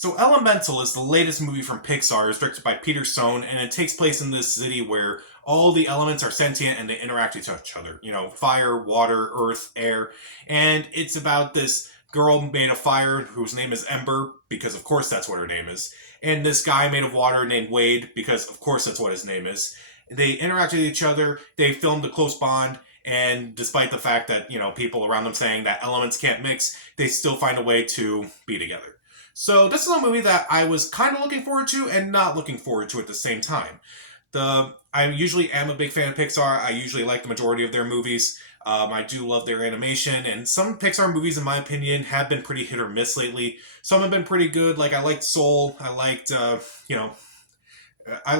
So Elemental is the latest movie from Pixar. It's directed by Peter Sohn, and it takes place in this city where all the elements are sentient and they interact with each other. You know, fire, water, earth, air. And it's about this girl made of fire whose name is Ember, because of course that's what her name is. And this guy made of water named Wade, because of course that's what his name is. They interact with each other, they filmed a close bond, and despite the fact that, people around them saying that elements can't mix, they still find a way to be together. So this is a movie that I was kind of looking forward to and not looking forward to at the same time. I usually am a big fan of Pixar. I usually like the majority of their movies. I do love their animation, and some Pixar movies, in my opinion, have been pretty hit or miss lately. Some have been pretty good. Like I liked Soul. I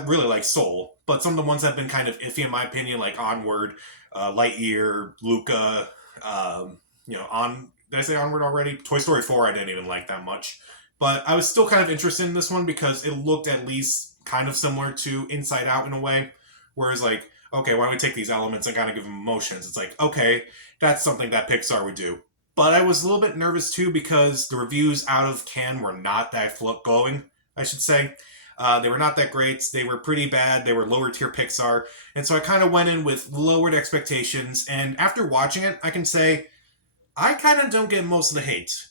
really like Soul. But some of the ones that have been kind of iffy, in my opinion, like Onward, Lightyear, Luca. On did I say Onward already? Toy Story 4, I didn't even like that much. But I was still kind of interested in this one because it looked at least kind of similar to Inside Out in a way. Whereas, like, okay, why don't we take these elements and kind of give them emotions? It's like, okay, that's something that Pixar would do. But I was a little bit nervous too because the reviews out of Cannes were not that glowing, I should say. They were not that great. They were pretty bad. They were lower tier Pixar. And so I kind of went in with lowered expectations. And after watching it, I can say I kind of don't get most of the hate.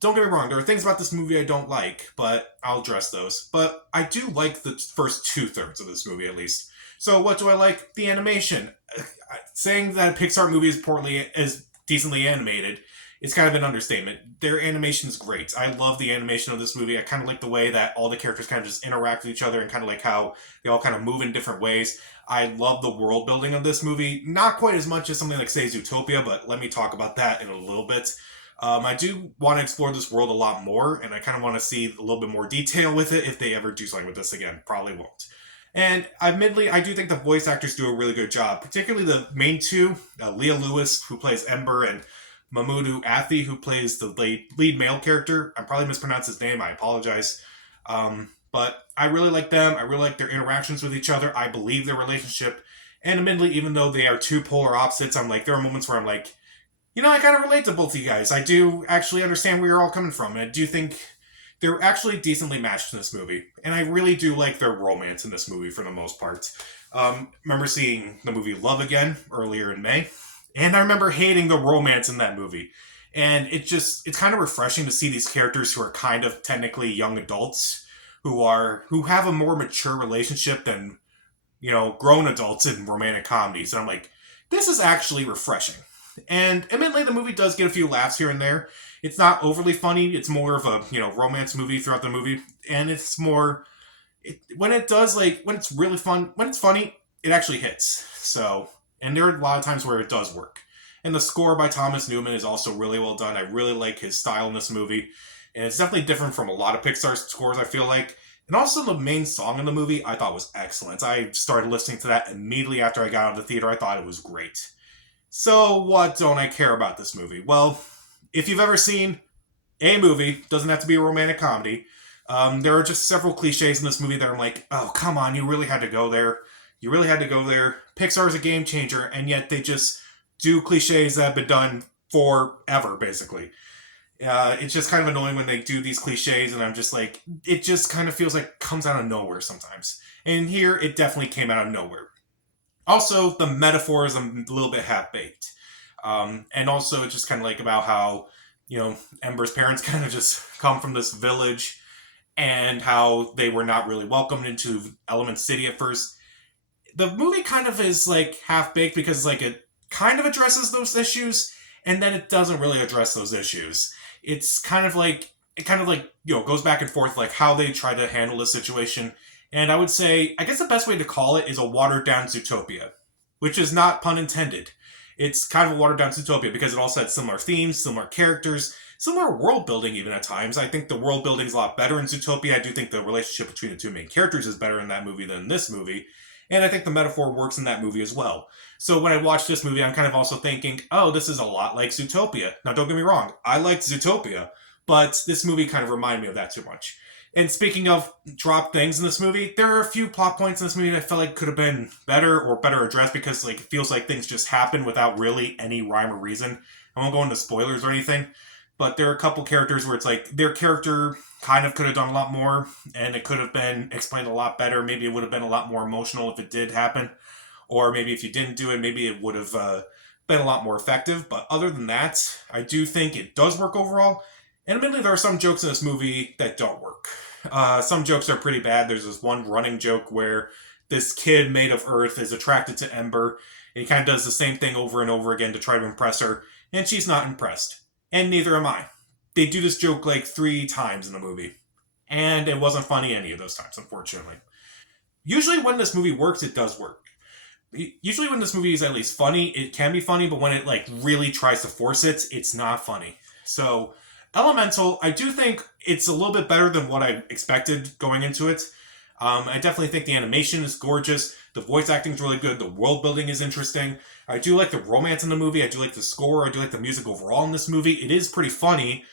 Don't get me wrong, there are things about this movie I don't like, but I'll address those. But I do like the first two-thirds of this movie, at least. So what do I like? The animation. Saying that a Pixar movie is decently animated is kind of an understatement. Their animation is great. I love the animation of this movie. I kind of like the way that all the characters kind of just interact with each other and kind of like how they all kind of move in different ways. I love the world building of this movie. Not quite as much as something like, say, Zootopia, but let me talk about that in a little bit. I do want to explore this world a lot more, and I kind of want to see a little bit more detail with it if they ever do something with this again. Probably won't. And admittedly, I do think the voice actors do a really good job, particularly the main two, Leah Lewis, who plays Ember, and Mahmoud Athi, who plays the lead male character. I probably mispronounced his name. I apologize. But I really like them. I really like their interactions with each other. I believe their relationship. And admittedly, even though they are two polar opposites, there are moments where I'm like, I kind of relate to both of you guys. I do actually understand where you're all coming from. And I do think they're actually decently matched in this movie. And I really do like their romance in this movie for the most part. Remember seeing the movie Love Again earlier in May. And I remember hating the romance in that movie. And it's kind of refreshing to see these characters who are kind of technically young adults who have a more mature relationship than, grown adults in romantic comedies. And I'm like, this is actually refreshing. And admittedly, the movie does get a few laughs here and there. It's not overly funny. It's more of a, romance movie throughout the movie. And it's more, when it's really fun, when it's funny, it actually hits. So, and there are a lot of times where it does work. And the score by Thomas Newman is also really well done. I really like his style in this movie. And it's definitely different from a lot of Pixar scores, I feel like. And also the main song in the movie I thought was excellent. I started listening to that immediately after I got out of the theater. I thought it was great. So what don't I care about this movie? Well, if you've ever seen a movie, doesn't have to be a romantic comedy, there are just several cliches in this movie that I'm like, oh, come on, you really had to go there. You really had to go there. Pixar is a game changer, and yet they just do cliches that have been done forever, basically. It's just kind of annoying when they do these cliches, and I'm just like, it just kind of feels like it comes out of nowhere sometimes. And here, it definitely came out of nowhere. Also, the metaphor is a little bit half-baked. And also, it's just kind of like about how, Ember's parents kind of just come from this village and how they were not really welcomed into Element City at first. The movie kind of is like half-baked because like it kind of addresses those issues and then it doesn't really address those issues. It's kind of like, goes back and forth like how they try to handle the situation. And I would say, I guess the best way to call it is a watered-down Zootopia, which is not pun intended. It's kind of a watered-down Zootopia because it also had similar themes, similar characters, similar world building even at times. I think the world building is a lot better in Zootopia. I do think the relationship between the two main characters is better in that movie than in this movie. And I think the metaphor works in that movie as well. So when I watch this movie, I'm kind of also thinking, oh, this is a lot like Zootopia. Now, don't get me wrong. I liked Zootopia, but this movie kind of reminded me of that too much. And speaking of drop things in this movie, there are a few plot points in this movie that I felt like could have been better or better addressed because it feels like things just happen without really any rhyme or reason. I won't go into spoilers or anything, but there are a couple characters where it's like their character kind of could have done a lot more, and it could have been explained a lot better. Maybe it would have been a lot more emotional if it did happen, or maybe if you didn't do it, maybe it would have been a lot more effective. But other than that, I do think it does work overall. And admittedly, there are some jokes in this movie that don't work. Some jokes are pretty bad. There's this one running joke where this kid made of Earth is attracted to Ember, and he kind of does the same thing over and over again to try to impress her, and she's not impressed. And neither am I. They do this joke like 3 times in the movie, and it wasn't funny any of those times, unfortunately. Usually, when this movie works, it does work. Usually, when this movie is at least funny, it can be funny, but when it like really tries to force it, it's not funny. So, Elemental, I do think it's a little bit better than what I expected going into it. I definitely think the animation is gorgeous. The voice acting is really good. The world building is interesting. I do like the romance in the movie. I do like the score. I do like the music overall in this movie. It is pretty funny,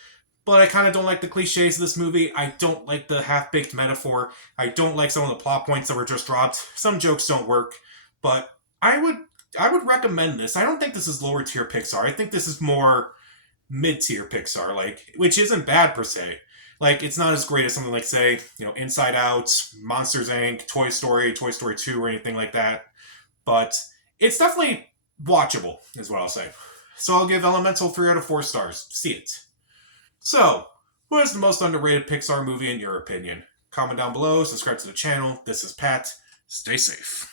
but I kind of don't like the cliches of this movie. I don't like the half-baked metaphor. I don't like some of the plot points that were just dropped. Some jokes don't work, but I would recommend this. I don't think this is lower tier Pixar. I think this is more mid-tier Pixar, like, which isn't bad per se. Like, it's not as great as something like, say, Inside Out, Monsters Inc., Toy Story, Toy Story 2, or anything like that. But it's definitely watchable, is what I'll say. So I'll give Elemental 3 out of 4 stars. See it. So, what is the most underrated Pixar movie in your opinion? Comment down below, subscribe to the channel. This is Pat. Stay safe.